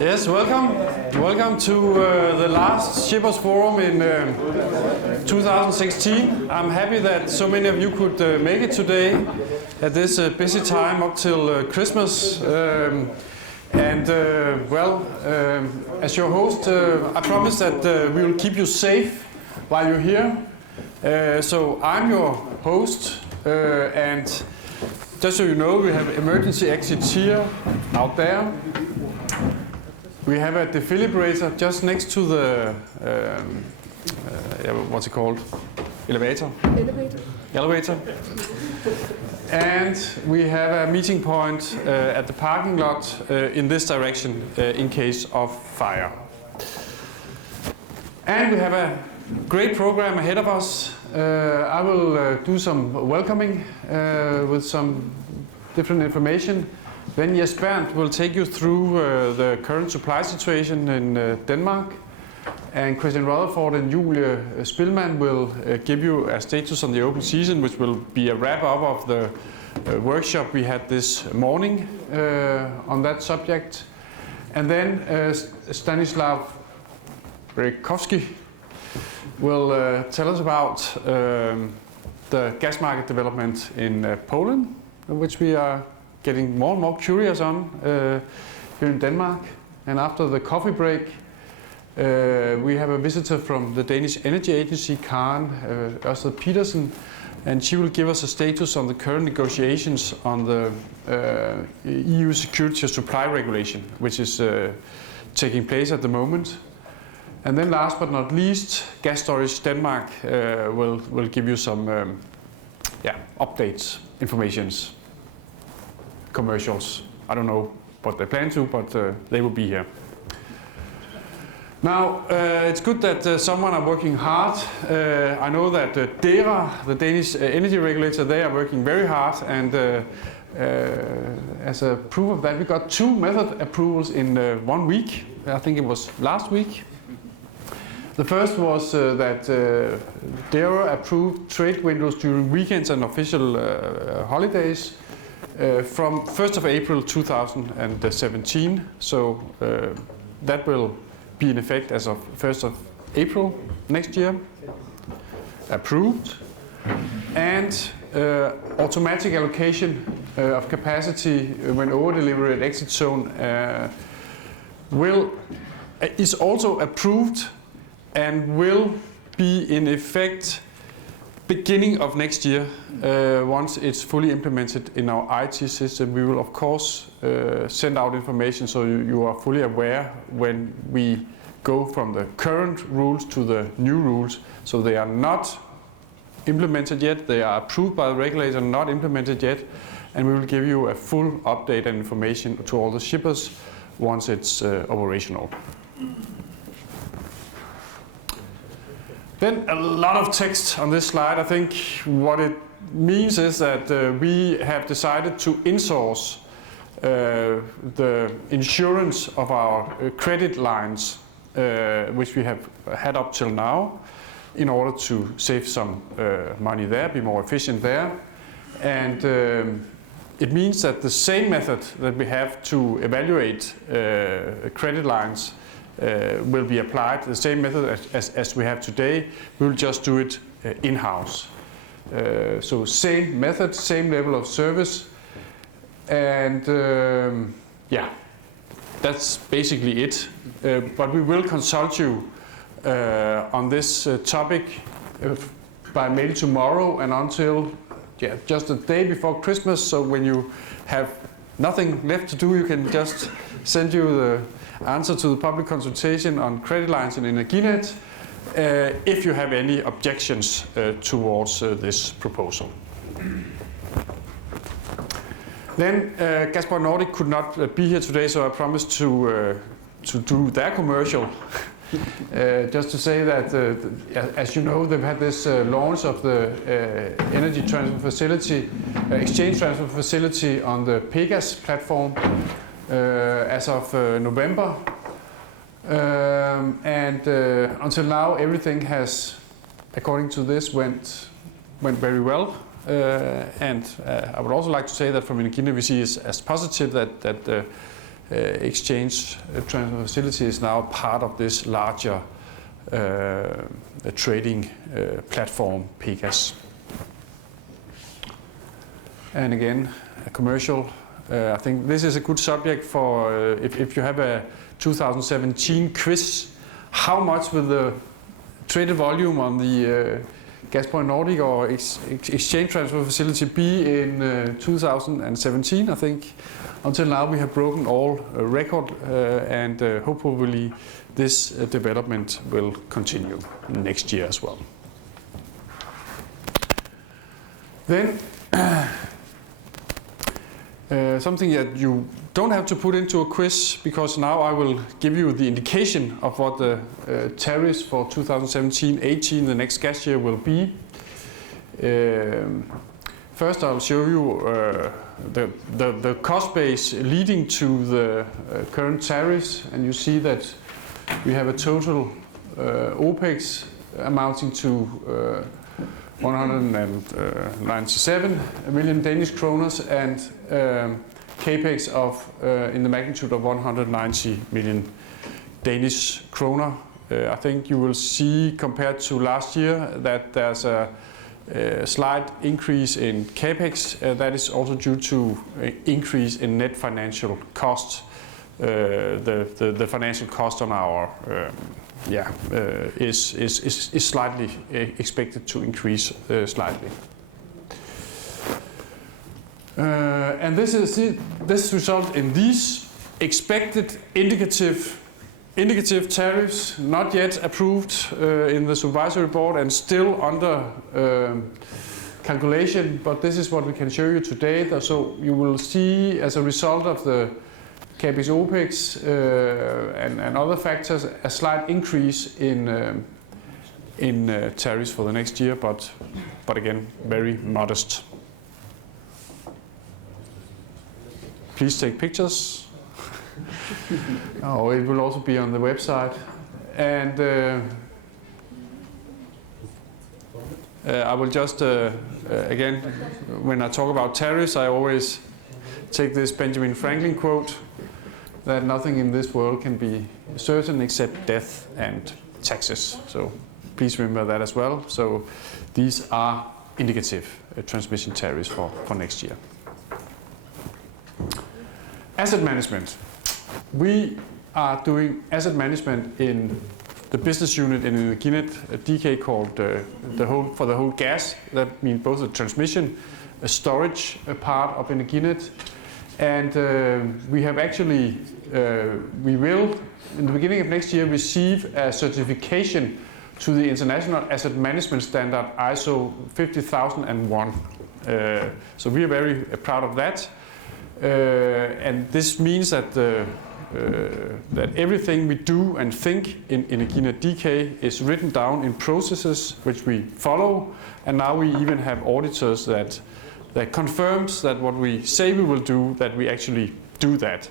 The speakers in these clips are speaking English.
Yes, welcome. Welcome to the last Shippers Forum in 2016. I'm happy that so many of you could make it today at this busy time up till Christmas. As your host, I promise that we will keep you safe while you're here. So I'm your host, and just so you know, we have emergency exits here, out there. We have a defibrillator just next to the, what's it called? Elevator. And we have a meeting point at the parking lot in this direction in case of fire. And we have a great program ahead of us. I will do some welcoming with some different information. Then Jesper will take you through the current supply situation in Denmark. And Christian Rutherford and Julie Spilman will give you a status on the open season, which will be a wrap-up of the workshop we had this morning on that subject. And then Stanislav Berikowski will tell us about the gas market development in Poland, which we are getting more and more curious on here in Denmark. And after the coffee break, we have a visitor from the Danish Energy Agency, Karen Ørsted Petersen, and she will give us a status on the current negotiations on the EU security supply regulation, which is taking place at the moment. And then last but not least, Gas Storage Denmark will give you some updates, informations, commercials. I don't know what they plan to, but they will be here. Now, it's good that someone are working hard. I know that DERA, the Danish energy regulator, they are working very hard, and as a proof of that, we got 2 method approvals in 1 week. I think it was last week. The first was that DERA approved trade windows during weekends and official holidays from 1st of April 2017. So that will be in effect as of 1st of April next year. Approved. And automatic allocation of capacity when over-delivery at exit zone is also approved and will be in effect beginning of next year. Once it's fully implemented in our IT system, we will of course send out information so you are fully aware when we go from the current rules to the new rules. So they are not implemented yet, they are approved by the regulator, not implemented yet, and we will give you a full update and information to all the shippers once it's operational. Then a lot of text on this slide. I think what it means is that we have decided to insource the insurance of our credit lines, which we have had up till now, in order to save some money there, be more efficient there. And it means that the same method that we have to evaluate credit lines will be applied, the same method as we have today. We'll just do it in-house. So same method, same level of service, and that's basically it. But we will consult you on this topic by mail tomorrow and until just a day before Christmas. So when you have nothing left to do, you can just send you the answer to the public consultation on credit lines in Energinet if you have any objections towards this proposal. Then Gazprom Nordic could not be here today, so I promised to do their commercial. Just to say that, as you know, they've had this launch of the energy transfer facility, exchange transfer facility on the Pegas platform as of November. Until now, everything has, according to this, went very well. and I would also like to say that from Energinet we see as positive that the exchange transfer facility is now part of this larger trading platform, Pegas. And again, a commercial. I think this is a good subject for if you have a 2017 quiz. How much will the traded volume on the Gazprom Nordic or exchange transfer facility be in 2017? I think until now we have broken all record and hopefully this development will continue next year as well. Then something that you don't have to put into a quiz, because now I will give you the indication of what the tariffs for 2017-18, the next gas year, will be. First I'll show you the cost base leading to the current tariffs, and you see that we have a total OPEX amounting to 197 million Danish kroner and capex of in the magnitude of 190 million Danish kroner. I think you will see compared to last year that there's a slight increase in capex. That is also due to an increase in net financial costs. The financial cost on our is slightly expected to increase slightly. And this result in these expected indicative tariffs, not yet approved in the supervisory board and still under calculation, but this is what we can show you today. So you will see, as a result of the capex OPEX and other factors, a slight increase in tariffs for the next year, but again very modest. Please take pictures. Oh, it will also be on the website. And I will just again, when I talk about tariffs, I always take this Benjamin Franklin quote, that nothing in this world can be certain except death and taxes. So please remember that as well. So these are indicative transmission tariffs for next year. Asset management. We are doing asset management in the business unit in Energinet DK called for the whole gas. That means both the transmission, a storage part of Energinet. And we have actually, we will, in the beginning of next year, receive a certification to the International Asset Management Standard ISO 50001. So we are very proud of that. And this means that that everything we do and think in Energinet DK is written down in processes which we follow. And now we even have auditors that confirms that what we say we will do, that we actually do that.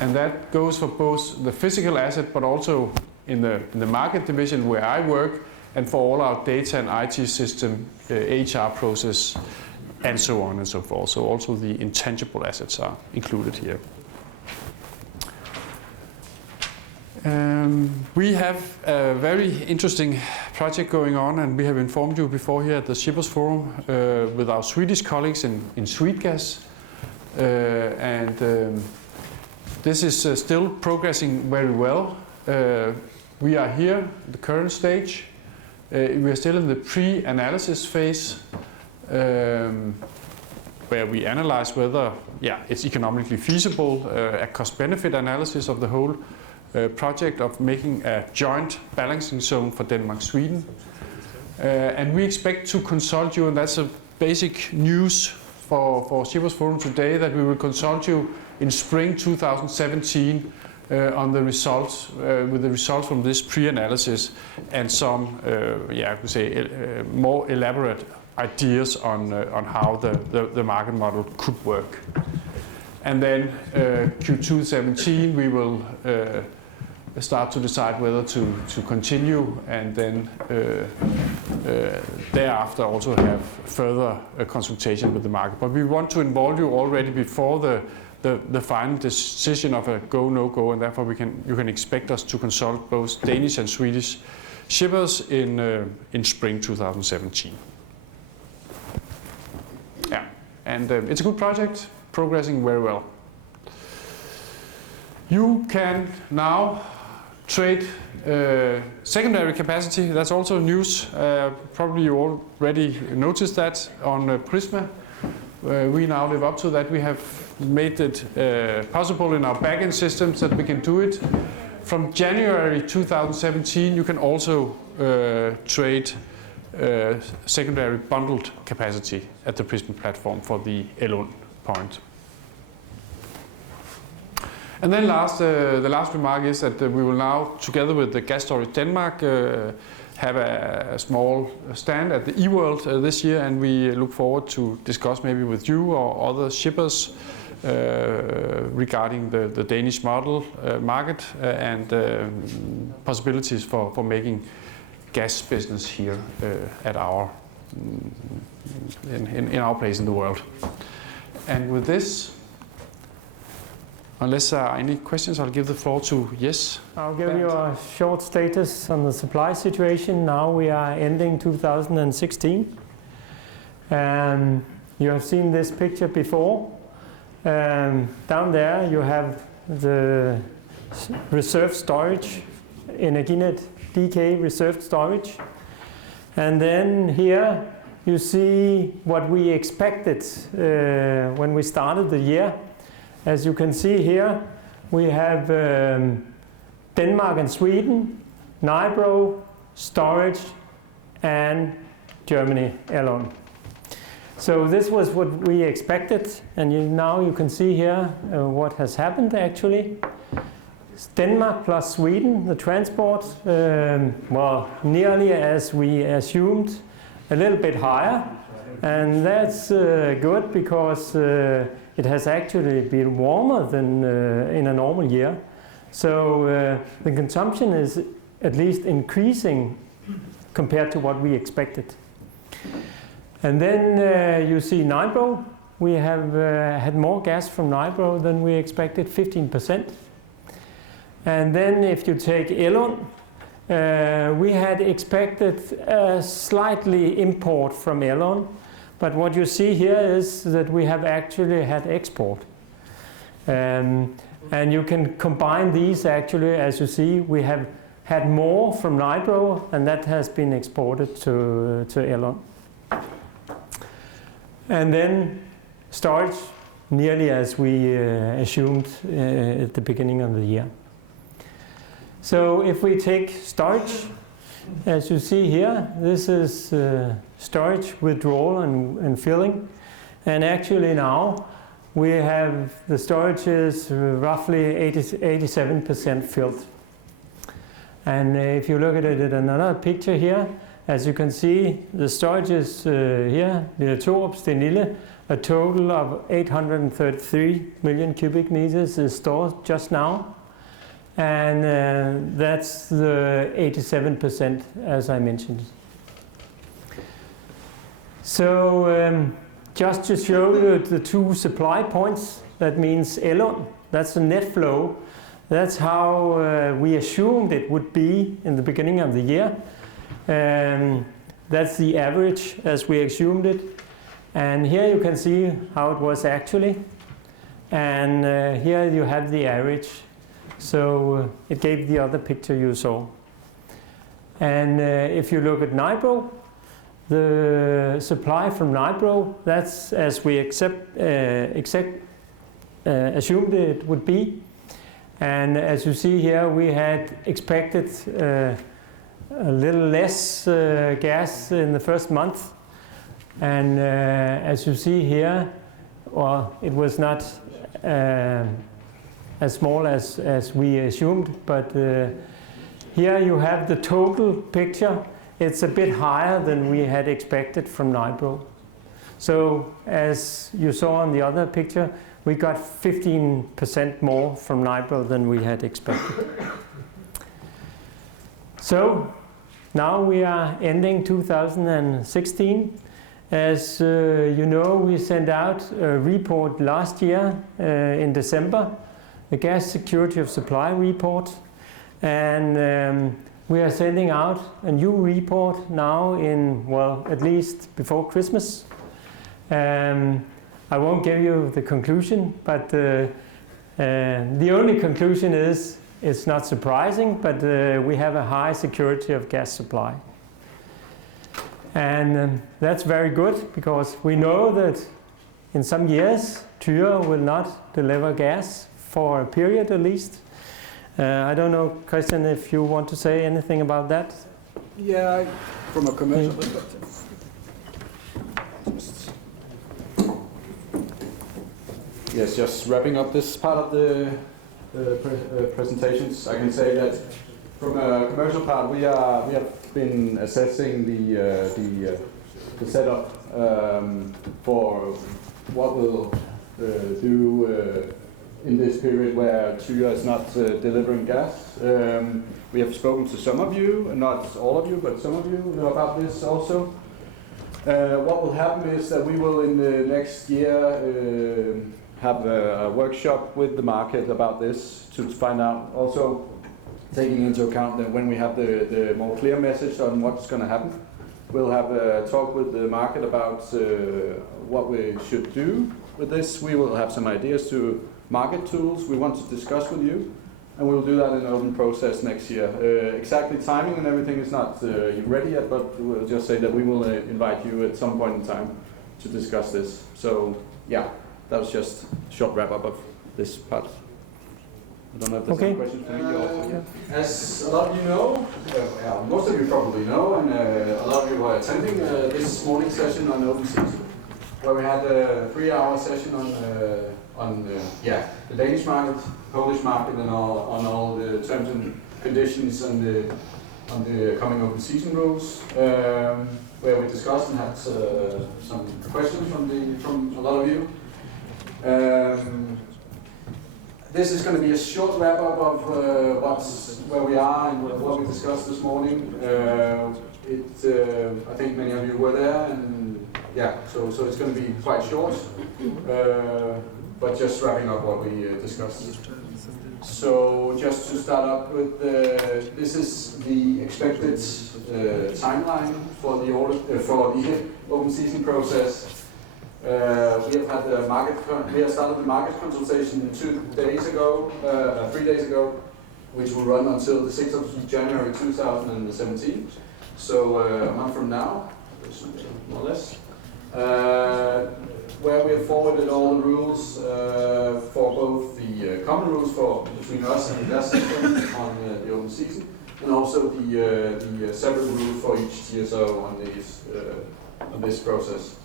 And that goes for both the physical asset, but also in the market division where I work, and for all our data and IT system, HR process, and so on and so forth. So also the intangible assets are included here. We have a very interesting project going on, and we have informed you before here at the Shippers Forum with our Swedish colleagues in Sweetgas. This is still progressing very well. We are here at the current stage. We are still in the pre-analysis phase, where we analyze whether it's economically feasible, a cost-benefit analysis of the whole project of making a joint balancing zone for Denmark-Sweden. And we expect to consult you, and that's a basic news for Shippers Forum today, that we will consult you in spring 2017 on the results, with the results from this pre-analysis and some, I would say, more elaborate ideas on how the market model could work. And then Q2 17 we will start to decide whether to continue, and then thereafter also have further consultation with the market. But we want to involve you already before the final decision of a go, no go, and therefore you can expect us to consult both Danish and Swedish shippers in spring 2017. Yeah, and it's a good project, progressing very well. You can now trade secondary capacity. That's also news. Probably you already noticed that on Prisma. We now live up to that. We have made it possible in our backend systems that we can do it. From January 2017, you can also trade secondary bundled capacity at the Prisma platform for the Elund point. And then the last remark is that we will now, together with the Gas Storage Denmark, have a small stand at the eWorld this year, and we look forward to discuss maybe with you or other shippers regarding the Danish model market and possibilities for making gas business here at our in our place in the world. And with this, unless there are any questions, I'll give the floor to Jes. I'll give you a short status on the supply situation. Now we are ending 2016. You have seen this picture before. Down there you have the reserve storage, Energinet DK reserved storage. And then here you see what we expected when we started the year. As you can see here, we have Denmark and Sweden, Nybro, Storage, and Germany alone. So this was what we expected, and now you can see here what has happened actually. Denmark plus Sweden, the transport, well, nearly as we assumed, a little bit higher, and that's good because it has actually been warmer than in a normal year. So the consumption is at least increasing compared to what we expected. And then you see Nybro. We have had more gas from Nybro than we expected, 15%. And then if you take Elund, we had expected a slightly import from Elund. But what you see here is that we have actually had export. And you can combine these actually, as you see, we have had more from Nybro, and that has been exported to Elund. And then Starch, nearly as we assumed at the beginning of the year. So if we take Starch, as you see here, this is storage, withdrawal and filling. And actually now we have the storage is roughly 87% filled. And if you look at it in another picture here, as you can see, the storage is here, Lille Torup, Stenlille, a total of 833 million cubic meters is stored just now. And that's the 87%, as I mentioned. So just to show you the two supply points, that means Elund, that's the net flow. That's how we assumed it would be in the beginning of the year. That's the average as we assumed it. And here you can see how it was actually. And here you have the average. So it gave the other picture you saw. And if you look at Nybro, the supply from Nybro, that's as we assumed it would be. And as you see here, we had expected a little less gas in the first month. And as you see here, well, it was not as small as we assumed, but here you have the total picture. It's a bit higher than we had expected from Nybro. So as you saw on the other picture, we got 15% more from Nybro than we had expected. So now we are ending 2016. As you know, we sent out a report last year in December, the Gas Security of Supply report, and we are sending out a new report now in, well, at least before Christmas. I won't give you the conclusion, but the only conclusion is it's not surprising, but we have a high security of gas supply. And that's very good, because we know that in some years Tyre will not deliver gas for a period at least. I don't know, Christian, if you want to say anything about that? Yeah, from a commercial perspective. Yes, just wrapping up this part of the presentations, I can say that from a commercial part, we have been assessing the setup for what we'll do in this period where Tyre is not delivering gas. We have spoken to some of you, not all of you, but some of you about this also. What will happen is that we will in the next year have a workshop with the market about this to find out, also taking into account that when we have the more clear message on what's going to happen, we'll have a talk with the market about what we should do with this. We will have some ideas to market tools we want to discuss with you, and we'll do that in an open process next year. Exactly timing and everything is not ready yet, but we'll just say that we will invite you at some point in time to discuss this. So yeah, that was just a short wrap up of this part. I don't know if there's any questions for me. As a lot of you know, most of you probably know, and a lot of you were attending this morning session on open season, where we had a 3-hour session on the Danish market, Polish market, and on all the terms and conditions on the coming open season rules, where we discussed and had some questions from a lot of you. This is going to be a short wrap up of where we are and what we discussed this morning. I think many of you were there, and yeah, so it's going to be quite short, but just wrapping up what we discussed. So just to start up with, this is the expected timeline for the open season process. We have had we have started the market consultation 3 days ago, which will run until the 6th of January 2017. So a month from now, more or less, where we have forwarded all the rules for both the common rules between us and the gas system on the open season, and also the separate rules for each TSO on this process.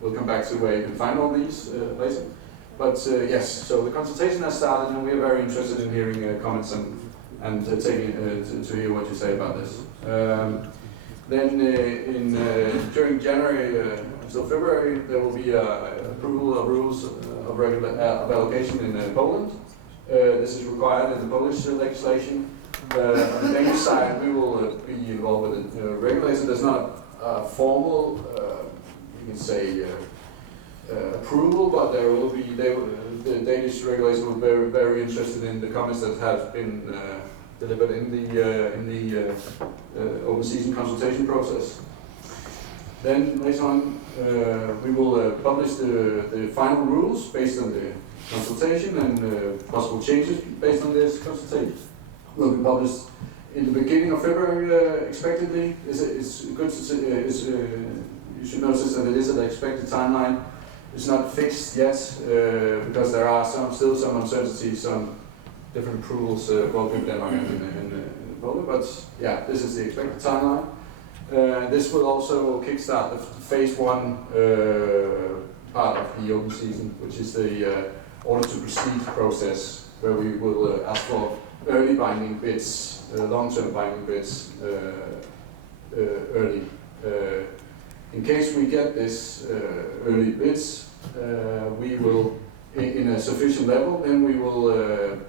We'll come back to where you can find all these later. But yes, so the consultation has started, and we are very interested in hearing comments and taking to hear what you say about this. Then during January until February, there will be approval of rules of allocation in Poland. This is required in the Polish legislation. On the Danish side, we will be involved with the regulator. There's not formal, you can say, approval, but there will be. The Danish regulators will be very, very interested in the comments that have been delivered in the open season consultation process. Then later on, we will publish the final rules based on the consultation and possible changes based on this consultation. Will be published in the beginning of February, expectedly. It's good to you should notice that it is an expected timeline. It's not fixed yet because there are still some uncertainties on different approvals both in Denmark and in Poland. But yeah, this is the expected timeline. This will also kickstart the phase 1 part of the open season, which is the order to proceed process, where we will ask for early binding bids, long-term binding bids early. In case we get this early bids, we will, in a sufficient level, then we will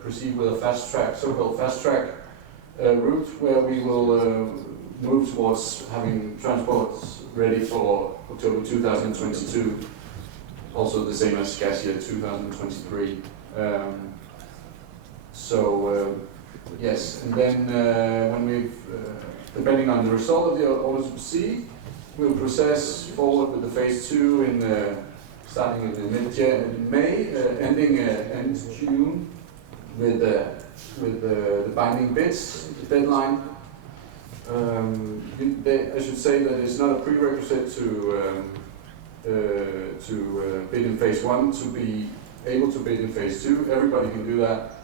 proceed with a fast track, so-called fast track route where we will move towards having transports ready for October 2022. Also the same as gas year 2023. Yes, and then when we've, depending on the result of the OSC, we'll process forward with the phase 2 starting in mid-May, ending end June with the binding bids deadline. I should say that it's not a prerequisite to bid in phase 1 to be able to bid in phase 2. Everybody can do that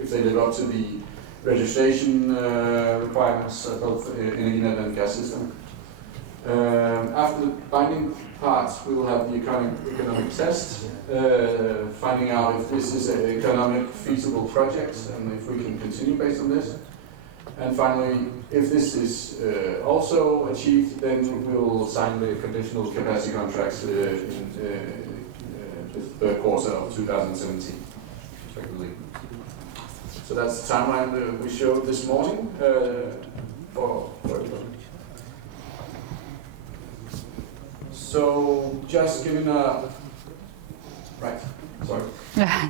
if they live up to the registration requirements both in Energinet and gas system. After the binding part, we will have the economic test, finding out if this is an economic feasible project and if we can continue based on this. And finally, if this is also achieved, then we will sign the conditional capacity contracts in the third quarter of 2017, respectively. So that's the timeline that we showed this morning for everybody. So just giving a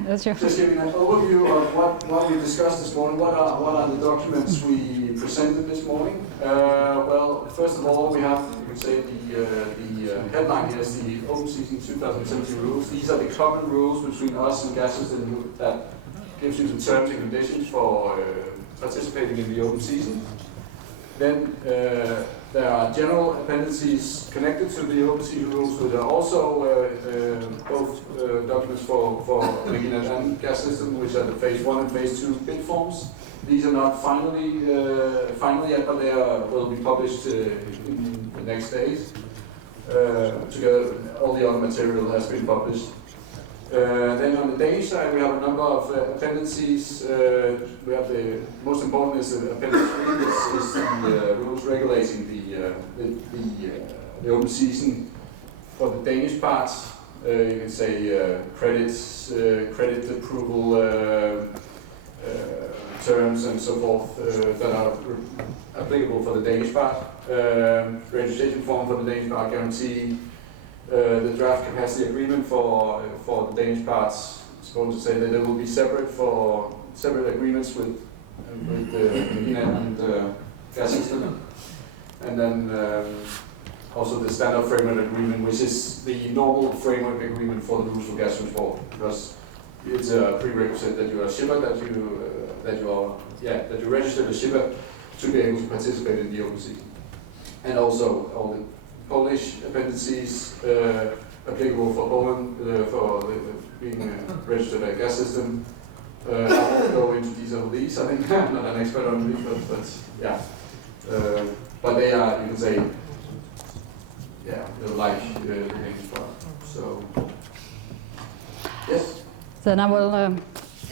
That's your just giving an overview of what we discussed this morning. What are the documents we presented this morning? Well, first of all, we have, you could say, the headline here is the Open Season 2017 rules. These are the common rules between us and gas system that gives you the terms and conditions for participating in the open season. Then there are general appendices connected to the open season rules, but there are also both documents for Energinet and gas system, which are the phase 1 and phase 2 bid forms. These are not finally yet, but they will be published in the next days. Together, all the other material has been published. Then on the Danish side, we have a number of appendices. We have the most important is Appendix 3, which is the rules regulating the open season for the Danish part. You can say credits, credit approval terms and so forth that are applicable for the Danish part. Registration form for the Danish part, guarantee. The draft capacity agreement for the Danish parts is supposed to say that there will be separate agreements with the Energinet and the gas system, and then also the standard framework agreement, which is the normal framework agreement for the rules for gas transport, because it's a prerequisite that you are a shipper, that you register as a shipper to be able to participate in the open season, and also all the Polish appendices applicable for Poland for being registered at gas system. I won't go into detail of these. I think I'm not an expert on these, but yeah. But they are, you can say, yeah, they're like the Danish part. So yes. Then I will.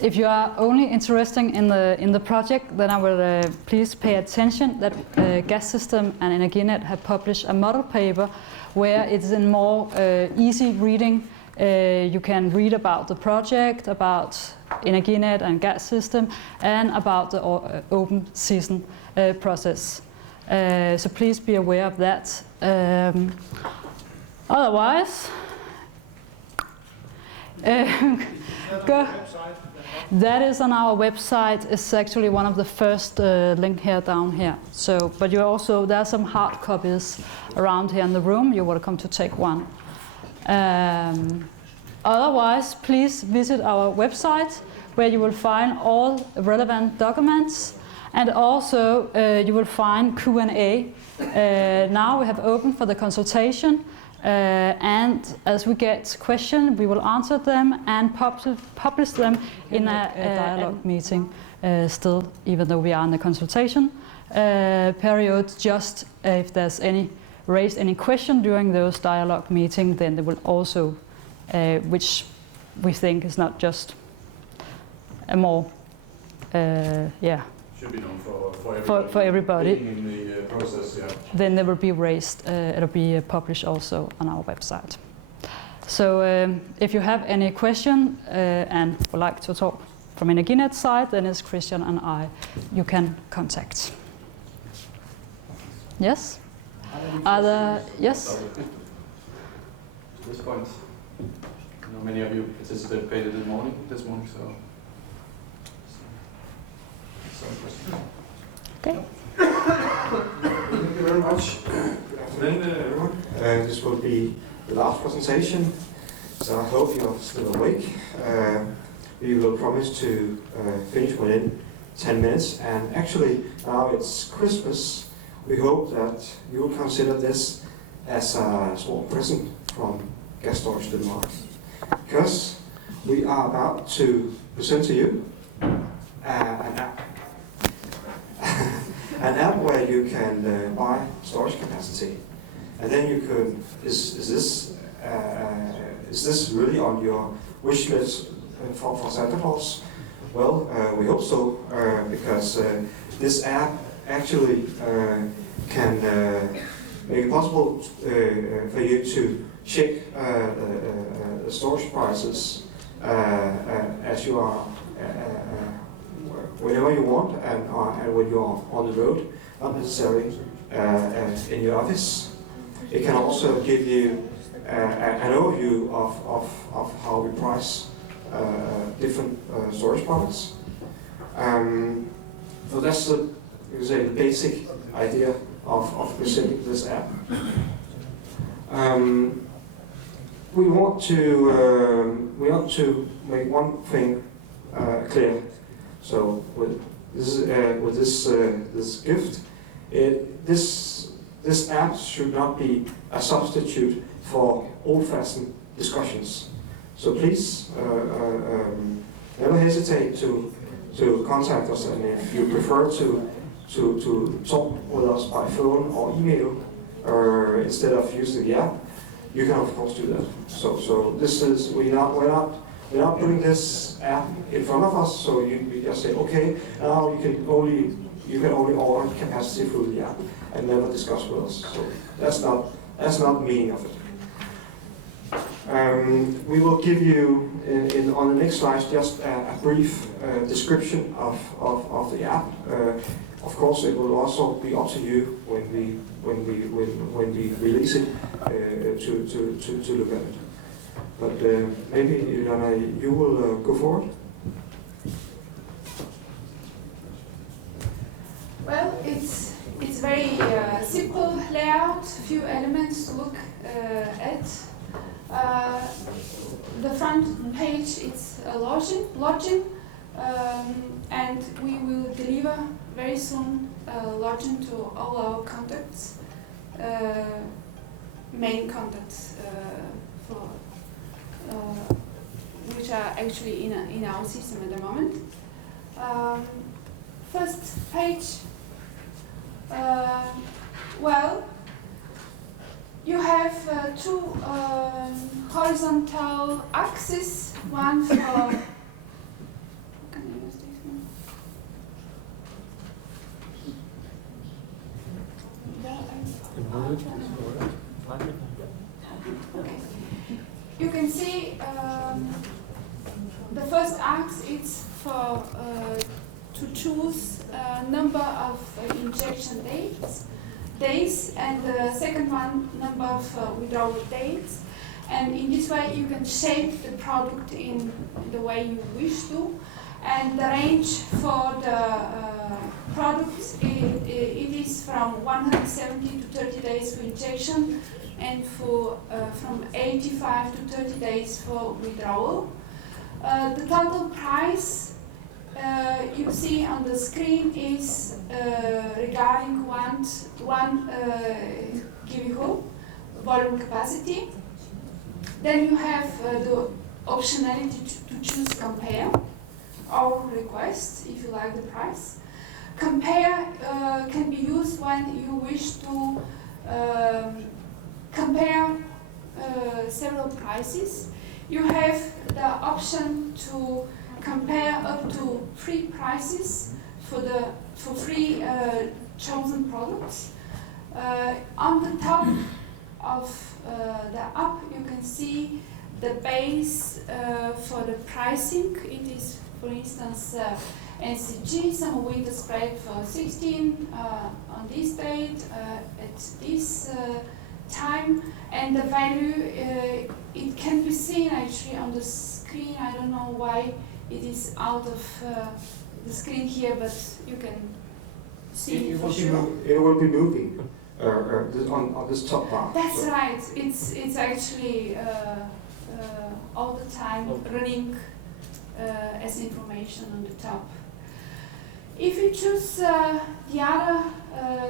If you are only interested in the project, then I will please pay attention that Gas System and Energinet have published a model paper where it's in more easy reading. You can read about the project, about Energinet and Gas System, and about the open season process. So please be aware of that. Otherwise, go. That is on our website. It's actually one of the first link here down here. So, but you also, there are some hard copies around here in the room. You're welcome to take one. Otherwise, please visit our website where you will find all relevant documents, and also you will find Q&A. Now we have opened for the consultation. And as we get questions, we will answer them and publish them in a dialogue meeting still, even though we are in the consultation period. Just if there's raised any question during those dialogue meetings, then they will also, which we think is not just a more, should be known for everybody. In the process, yeah. Then they will be raised. It'll be published also on our website. So if you have any question and would like to talk from Energinet side, then it's Christian and I you can contact. Yes? Yes? To this point, I know many of you participated this morning, so. Okay. Thank you very much. Good afternoon, everyone. This will be the last presentation, so I hope you're still awake. We will promise to finish within 10 minutes, and actually now it's Christmas. We hope that you will consider this as a small present from Gas Storage Denmark, because we are about to present to you an app. An app where you can buy storage capacity, and then you could. Is this really on your wish list for Santa Claus? Well, we hope so, because this app actually can make it possible for you to check the storage prices as you are. Whenever you want and when you're on the road, not necessarily in your office. It can also give you an overview of how we price different storage products. So that's the basic idea of presenting this app. We want to make one thing clear. So with this gift, this app should not be a substitute for old-fashioned discussions. So please never hesitate to contact us, and if you prefer to talk with us by phone or email, or instead of using the app, you can of course do that. So this is we're not putting this app in front of us, so you just say, okay, now you can only order capacity through the app and never discuss with us. So that's not the meaning of it. We will give you on the next slide just a brief description of the app. Of course, it will also be up to you when we release it to look at it. But maybe you will go forward. Well, it's very simple layout, few elements to look at. The front page it's a login, and we will deliver very soon login to all our contacts, main contacts for. Which are actually in our system at the moment. First page, well, you have two horizontal axes, one for, can I use this one? Okay. You can see the first axe is for to choose a number of injection days, and the second one number of withdrawal dates. And in this way, you can shape the product in the way you wish to. And the range for the products it is from 170 to 30 days for injection, and for from 85 to 30 days for withdrawal. The total price you see on the screen is regarding one GWh volume capacity. Then you have the optionality to choose compare or request if you like the price. Compare can be used when you wish to compare several prices. You have the option to compare up to 3 prices for 3 chosen products. On the top of the app, you can see the base for the pricing. It is for instance, NCG, summer winter spread for 16 on this date at this time, and the value it can be seen actually on the screen. I don't know why it is out of the screen here, but you can see it for sure. It will be moving on this top bar. That's right. It's actually all the time running as information on the top. If you choose the other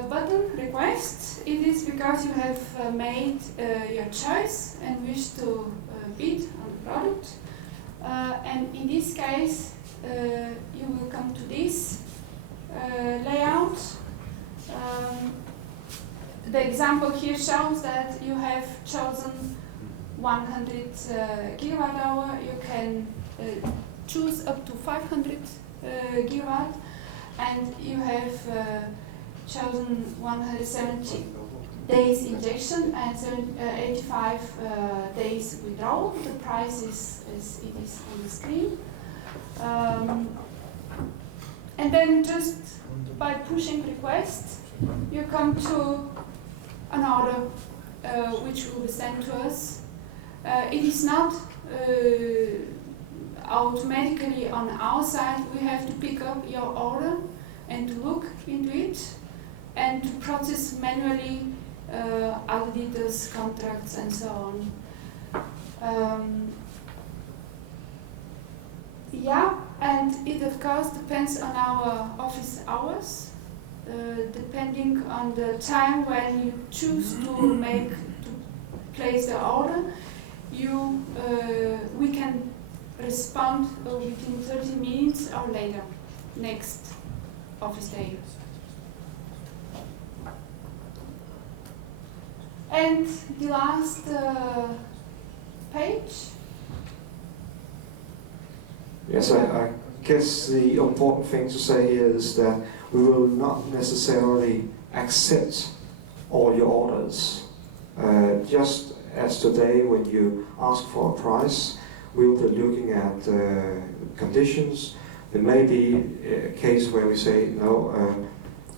button, request, it is because you have made your choice and wish to bid on the product. And in this case, you will come to this layout. The example here shows that you have chosen 100 kilowatt hour. You can choose up to 500 kilowatt, and you have chosen 170 days injection and 85 days withdrawal. The price is as it is on the screen. And then just by pushing request, you come to an order which will be sent to us. It is not automatically on our side. We have to pick up your order and to look into it and to process manually other details, contracts, and so on. Yeah, and it of course depends on our office hours. Depending on the time when you choose to place the order, we can respond within 30 minutes or later, next office day. And the last page. Yes, I guess the important thing to say here is that we will not necessarily accept all your orders. Just as today, when you ask for a price, we will be looking at conditions. There may be a case where we say, no,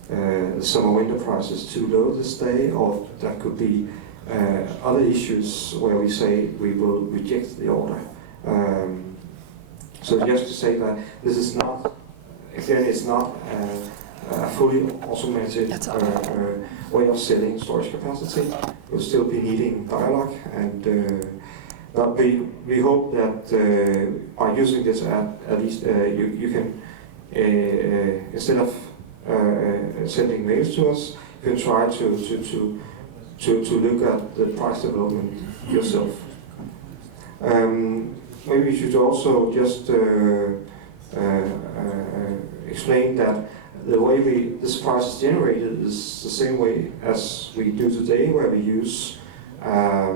the summer winter price is too low this day, or there could be other issues where we say we will reject the order. So just to say that this is not, again, it's not a fully automated way of selling storage capacity. We'll still be needing dialogue, and but we hope that by using this at least you can, instead of sending mails to us, you can try to look at the price development yourself. Maybe we should also just explain that the way this price is generated is the same way as we do today, where we use a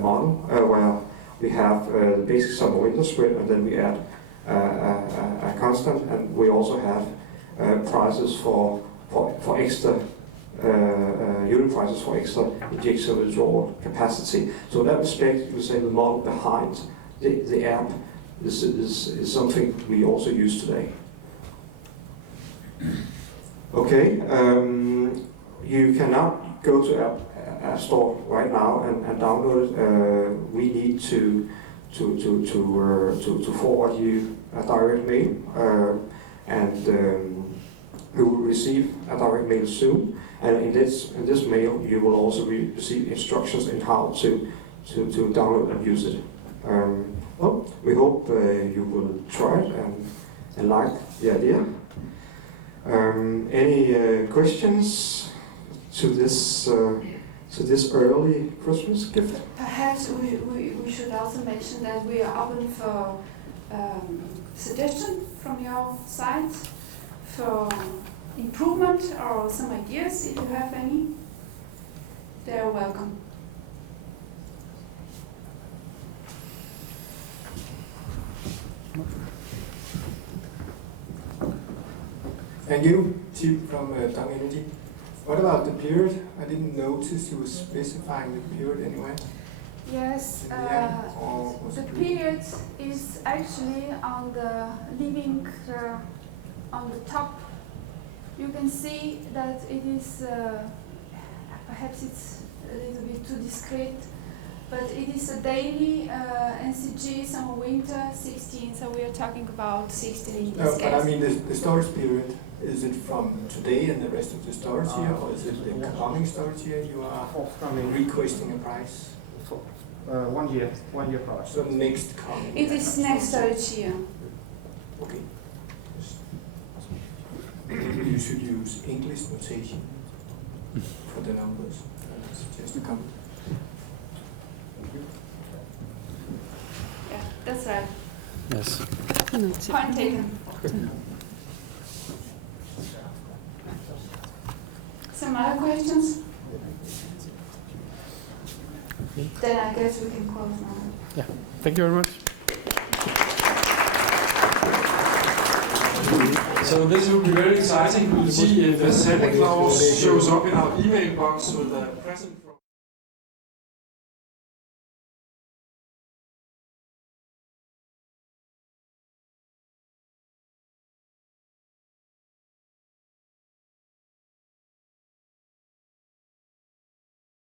model where we have the basic summer winter spread, and then we add a constant, and we also have prices for extra unit prices for extra injection withdrawal capacity. So in that respect, you say the model behind the app is something we also use today. Okay, you cannot go to App Store right now and download it. We need to forward you a direct mail, and you will receive a direct mail soon. And in this mail, you will also receive instructions in how to download and use it. Well, we hope you will try it and like the idea. Any questions to this early Christmas gift? Perhaps we should also mention that we are open for suggestion from your side for improvement or some ideas. If you have any, they are welcome. Thank you, Tim from Dong Energy. What about the period? I didn't notice you were specifying the period anyway. Yes, in the end, or was the it period is actually on the living on the top. You can see that it is, perhaps it's a little bit too discreet, but it is a daily NCG summer winter 16, so we are talking about 16 in this No, case. but I mean the storage period, is it from today and the rest of the storage year, or is it the coming storage year you are Forthcoming requesting a price? 1 year price. So next coming. It is next storage year. Okay. Maybe you should use English notation for the numbers. I suggest a comment. Yeah, that's right. Yes. Point taken. Some other questions? Then I guess we can close now. Thank you very much. So this will be very exciting. We'll see if Santa Claus shows up in our email box with a present.